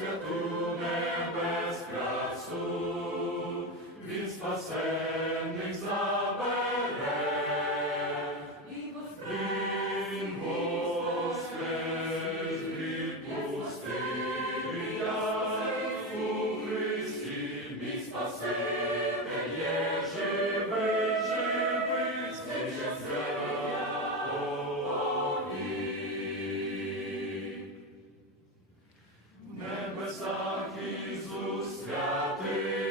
святу небес красу, він спасенних забере, Він воскрес відпустив я. небесах Ісус святий.